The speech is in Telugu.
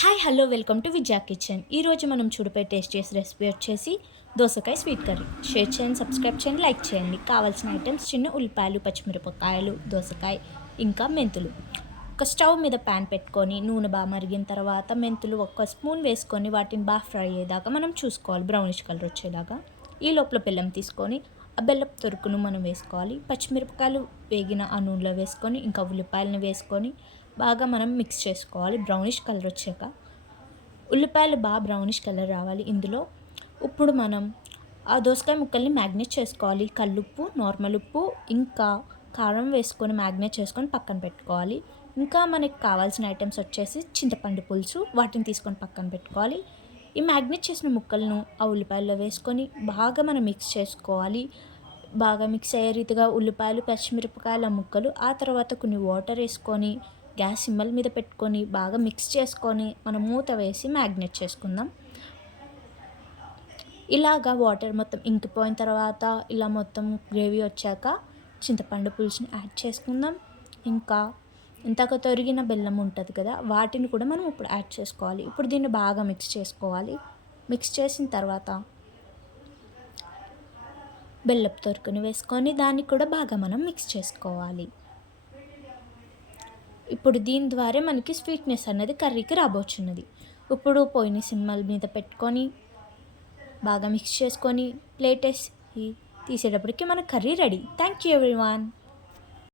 Hi hello welcome to Vijaya kitchen. ఈరోజు మనం చూడపై టేస్ట్ చేసే రెసిపీ వచ్చేసి దోసకాయ స్వీట్ కర్రీ. షేర్ చేయండి, సబ్స్క్రైబ్ చేయండి, లైక్ చేయండి. కావాల్సిన ఐటమ్స్ చిన్న ఉల్లిపాయలు, పచ్చిమిరపకాయలు, దోసకాయ, ఇంకా మెంతులు. ఒక స్టవ్ మీద ప్యాన్ పెట్టుకొని నూనె బాగా మరిగిన తర్వాత మెంతులు ఒక స్పూన్ వేసుకొని వాటిని బాగా ఫ్రై అయ్యేదాకా మనం చూసుకోవాలి, బ్రౌనిష్ కలర్ వచ్చేలాగా. ఈ లోపల బెల్లం తీసుకొని ఆ బెల్లపు తురుకును మనం వేసుకోవాలి. పచ్చిమిరపకాయలు వేగిన ఆ నూనెలో వేసుకొని ఇంకా ఉల్లిపాయలను వేసుకొని బాగా మనం మిక్స్ చేసుకోవాలి బ్రౌనిష్ కలర్ వచ్చాక. ఉల్లిపాయలు బాగా బ్రౌనిష్ కలర్ రావాలి. ఇందులో ఇప్పుడు మనం ఆ దోసకాయ ముక్కల్ని మ్యాగ్నేట్ చేసుకోవాలి. కల్లుప్పు, నార్మల్ ఉప్పు, ఇంకా కారం వేసుకొని మ్యాగ్నేట్ చేసుకొని పక్కన పెట్టుకోవాలి. ఇంకా మనకి కావాల్సిన ఐటమ్స్ వచ్చేసి చింతపండు పులుసు, వాటిని తీసుకొని పక్కన పెట్టుకోవాలి. ఈ మ్యాగ్నేట్ చేసిన ముక్కలను ఆ ఉల్లిపాయల్లో వేసుకొని బాగా మనం మిక్స్ చేసుకోవాలి. బాగా మిక్స్ అయ్యే రీతిగా ఉల్లిపాయలు, పచ్చిమిరపకాయల ముక్కలు, ఆ తర్వాత కొన్ని వాటర్ వేసుకొని గ్యాస్ సిమ్మల్ మీద పెట్టుకొని బాగా మిక్స్ చేసుకొని మనం మూత వేసి మ్యాగ్నేట్ చేసుకుందాం. ఇలాగా వాటర్ మొత్తం ఇంకిపోయిన తర్వాత ఇలా మొత్తం గ్రేవీ వచ్చాక చింతపండు పులుసుని యాడ్ చేసుకుందాం. ఇంకా ఇంతక తొరిగిన బెల్లం ఉంటుంది కదా, వాటిని కూడా మనం ఇప్పుడు యాడ్ చేసుకోవాలి. ఇప్పుడు దీన్ని బాగా మిక్స్ చేసుకోవాలి. మిక్స్ చేసిన తర్వాత బెల్లపు తొరుకుని వేసుకొని దాన్ని కూడా బాగా మనం మిక్స్ చేసుకోవాలి. ఇప్పుడు దీని ద్వారా మనకి స్వీట్నెస్ అనేది కర్రీకి రాబోచున్నది. ఇప్పుడు పొయ్యిని సిమ్మల్ మీద పెట్టుకొని బాగా మిక్స్ చేసుకొని ప్లేట్ వేసి తీసేటప్పటికి మన curry ready. Thank you everyone.